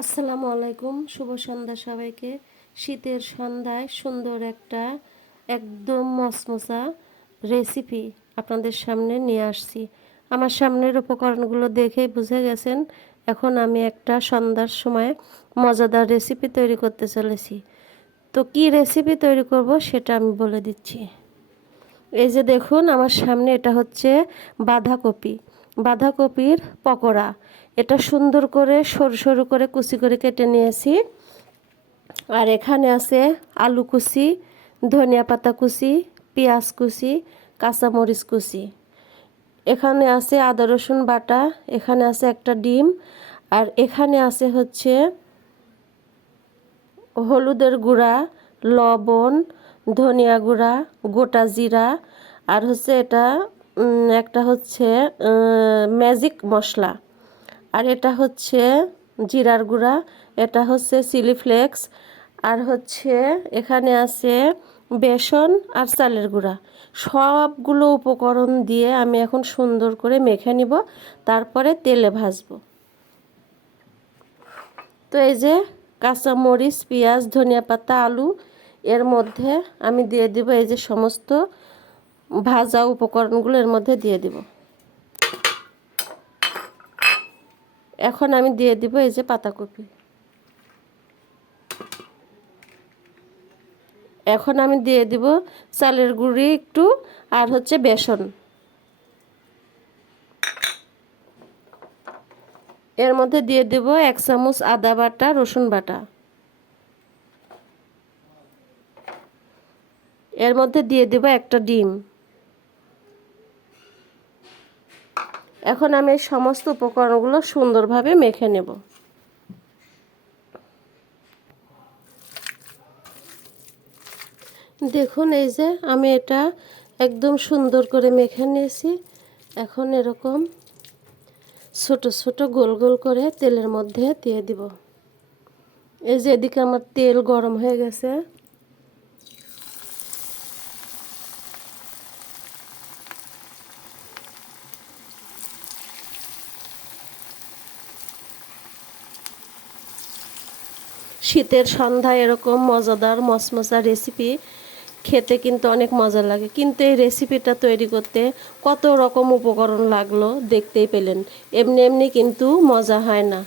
আসসালামু আলাইকুম, শুভ সন্ধ্যা সবাইকে। শীতের সন্ধ্যায় সুন্দর একটা একদম মচমচা রেসিপি আপনাদের সামনে নিয়ে আসছি। আমার সামনের উপকরণগুলো দেখেই বুঝে গেছেন এখন আমি একটা সন্ধ্যার সময় মজাদার রেসিপি তৈরি করতে চলেছি। তো কি রেসিপি তৈরি করব সেটা আমি বলে দিচ্ছি। এই যে দেখুন আমার সামনে এটা হচ্ছে বাঁধাকপি, বাঁধাকপির পকোড়া। এটা সুন্দর করে সরু সরু করে কুচি করে কেটে নিয়েছি। আর এখানে আছে আলু কুচি, ধনিয়া পাতা কুচি, পেঁয়াজ কুচি, কাঁচামরিচ কুচি। এখানে আছে আদা রসুন বাটা, এখানে আছে একটা ডিম, আর এখানে আছে হচ্ছে হলুদের গুঁড়া, লবণ, ধনিয়া গুঁড়া, গোটা জিরা, আর হচ্ছে এটা একটা হচ্ছে ম্যাজিক মশলা, আর এটা হচ্ছে জিরার গুঁড়া, এটা হচ্ছে চিলি ফ্লেক্স, আর হচ্ছে এখানে আছে বেসন আর চালের গুঁড়া। সবগুলো উপকরণ দিয়ে আমি এখন সুন্দর করে মেখে নিব, তারপরে তেলে ভাজবো। তো এই যে কাঁচামরিচ, পেঁয়াজ, ধনিয়া পাতা, আলু, এর মধ্যে আমি দিয়ে দিব এই যে সমস্ত ভাজা উপকরণগুলো এর মধ্যে দিয়ে দিব। এখন আমি দিয়ে দিব এই যে পাতাকপি। এখন আমি দিয়ে দিব চালের গুঁড়ি একটু, আর হচ্ছে বেসন। এর মধ্যে দিয়ে দেব 1 চামচ আদা বাটা, রসুন বাটা। এর মধ্যে দিয়ে দেব একটা ডিম। এখন আমি এই সমস্ত উপকরণগুলো সুন্দরভাবে মেখে নেব। দেখুন এই যে আমি এটা একদম সুন্দর করে মেখে নিয়েছি। এখন এরকম ছোট ছোট গোল গোল করে তেলের মধ্যে দিয়ে দিব। এই যে এদিকে আমার তেল গরম হয়ে গেছে। শীতের সন্ধ্যায় এরকম মজাদার মচমচা রেসিপি খেতে কিন্তু অনেক মজা লাগে, কিন্তু এই রেসিপিটা তৈরি করতে কত রকম উপকরণ লাগলো দেখতেই পেলেন। এমনি এমনি কিন্তু মজা হয় না।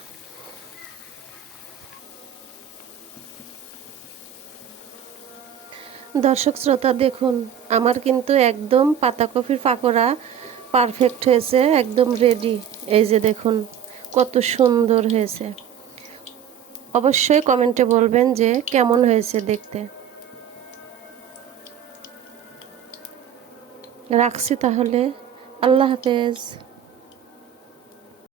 দর্শক শ্রোতা দেখুন আমার কিন্তু একদম পাতাকপির পাকোড়া পারফেক্ট হয়েছে, একদম রেডি। এই যে দেখুন কত সুন্দর হয়েছে। অবশ্যই কমেন্টে বলবেন যে কেমন হয়েছে দেখতে। রাখছি তাহলে, আল্লাহ হাফেজ।